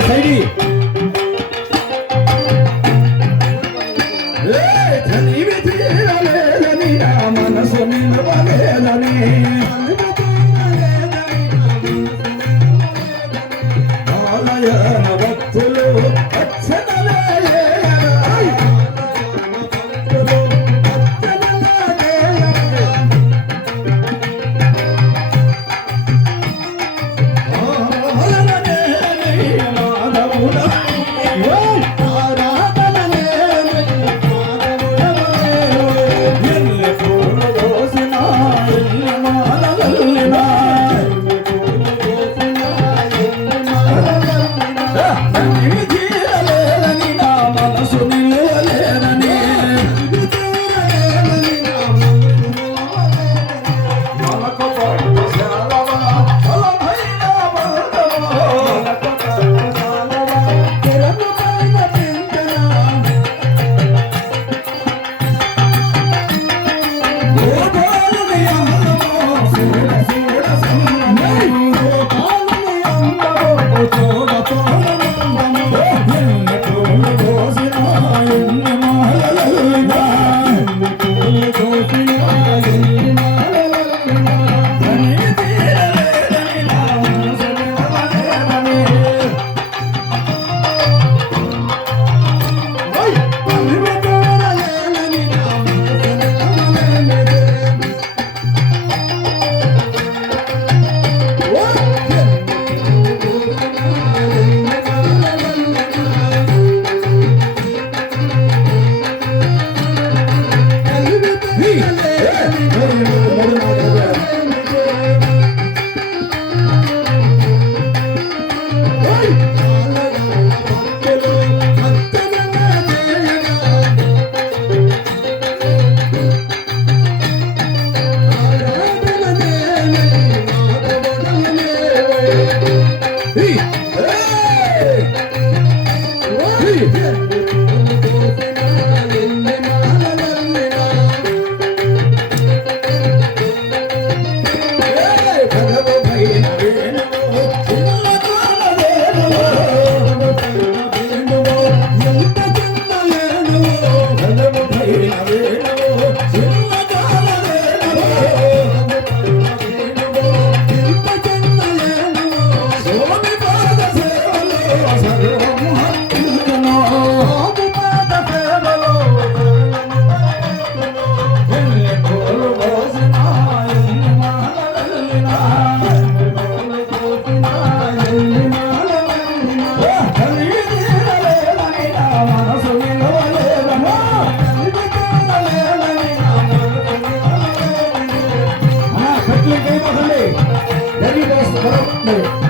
సైడి మనసు నిలవలేదని Hey! Hey, Gracias.